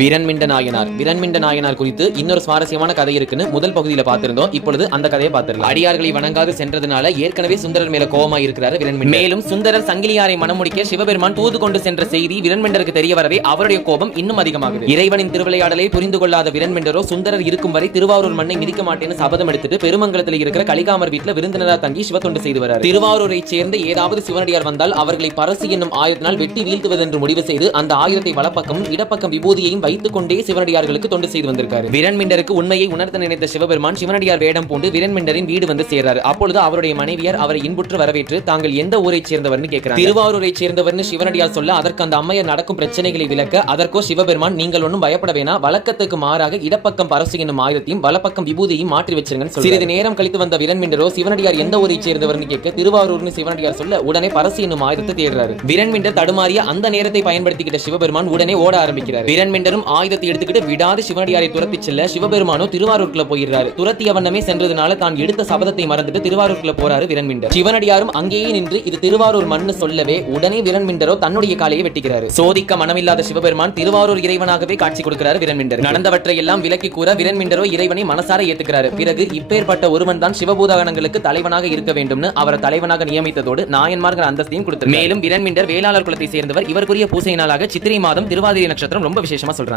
விரண்மிண்ட நாயனார். விரண்மிண்ட நாயனார் குறித்து இன்னொரு சுவாரஸ்யமான கதை இருக்குன்னு முதல் பகுதியில பார்த்திருந்தோம். இப்பொழுது அந்த கதையை பார்த்திருக்கலாம். அடியார்களை வணங்காது சென்றதுனால ஏற்கனவே சுந்தரர் மேல கோபமா இருக்கிறாரு விரண்மிண்டர். மேலும் சுந்தரர் சங்கிலியாரை மணமுடிக்க சிவபெருமான் தூது கொண்டு சென்ற செய்தி விரண்மிண்டருக்கு தெரிய வரவே அவருடைய கோபம் இன்னும் அதிகமாகுது. இறைவனின் திருவிளையாடலை புரிந்து கொள்ளாத விரண்மிண்டரோ சுந்தரர் இருக்கும் வரை திருவாரூர் மண்ணை மிதிக்க மாட்டேன்னு சபதம் எடுத்துட்டு பெருமங்கலத்தில் இருக்கிற கலிகாமர் வீட்டுல விருந்தினரா தங்கி சிவத்தொண்டு செய்து வரார். திருவாரூரை சேர்ந்த ஏதாவது சிவனடியார் வந்தால் அவர்களை பரசு என்னும் ஆயுதத்தினால் வெட்டி வீழ்த்துவதென்று முடிவு செய்து அந்த ஆயுதத்தை வலப்பக்கம் இடப்பக்கம் விபூதியையும் வைத்துக் கொண்டே சிவனடியார்களுக்கு தொண்டு செய்து வந்திருக்காரு. விரண்மிண்டருக்கு உண்மையை உணர்த்த நினைத்த சிவபெருமான் சிவனடியார் வேடம் பூண்டு விரண்மிண்டரின் வீடு வந்து சேர்றாரு. அப்பொழுது அவருடைய மனைவியார் அவரை இன்புற்று வரவேற்று தாங்கள் எந்த ஊரை சேர்ந்தவர்னு கேட்கிறாங்க. திருவாரூரை சேர்ந்தவர்னு சிவனடியார் சொல்ல அதற்கு அந்த அம்மையார் நடக்கும் பிரச்சனைகளை விளக்க அதற்கோ சிவபெருமான் நீங்கள் ஒன்றும் பயப்பட வேணா, வழக்கத்துக்கு மாறாக இடப்பக்கம் பரசு என்னும் ஆயுதத்தையும் வலப்பக்கம் விபூதியையும் மாற்றி வச்சிருங்கன்னு சிறிது நேரம் கழித்து வந்த விரண்மிண்டரோ சிவனடியார் எந்த ஊரை சேர்ந்தவர்னு கேட்க திருவாரூர்னு சிவனடியார் சொல்ல உடனே பரசு என்னும் ஆயுதத்தை தேடுறாரு. விரண்மிண்டர் தடுமாறிய அந்த நேரத்தை பயன்படுத்திக்கிட்ட சிவபெருமான் உடனே ஓட ஆரம்பிக்கிறார். விரண்மிண்டரும் ஆயுதத்தை எடுத்துக்கிட்டு விடாது சிவனடியாரை துரத்தி செல்ல சிவபெருமானோ திருவாரூர்க்குள்ள போயிடுறாரு. துரத்திய வண்ணமே சென்றதுனால தான் எடுத்த சபதத்தை மறந்துட்டு திருவாரூர்க்குள்ள போறாரு விரண்மிண்டர். சிவனடியாரும் அங்கேயே நின்று இது திருவாரூர் மண்ணு சொல்லவே உடனே விரண்மிண்டரோ தன்னுடைய காலையை வெட்டிக்கிறாரு. சோதிக்க மனமில்லாத சிவபெருமான் திருவாரூர் இறைவனாகவே காட்சி கொடுக்கிறாரு விரண்மிண்டர். நடந்தவற்றை எல்லாம் விலக்கி கூற விரண்மிண்டரோ இறைவனை மனசார ஏத்துக்கிறாரு. பிறகு இப்பேற்பட்ட ஒருவன் தான் சிவபூதகணங்களுக்கு தலைவனாக இருக்க வேண்டும்னு அவரை தலைவனாக நியமித்ததோடு நாயன்மார்கள் அந்தஸ்தையும் கொடுத்தார். மேலும் விரண்மிண்டர் வேளாளர் குலத்தை சேர்ந்தவர். இவருக்குரிய பூசை நாளாக சித்திரை மாதம் திருவாதிரை நட்சத்திரம் ரொம்ப விசேஷமா சொல்றாங்க.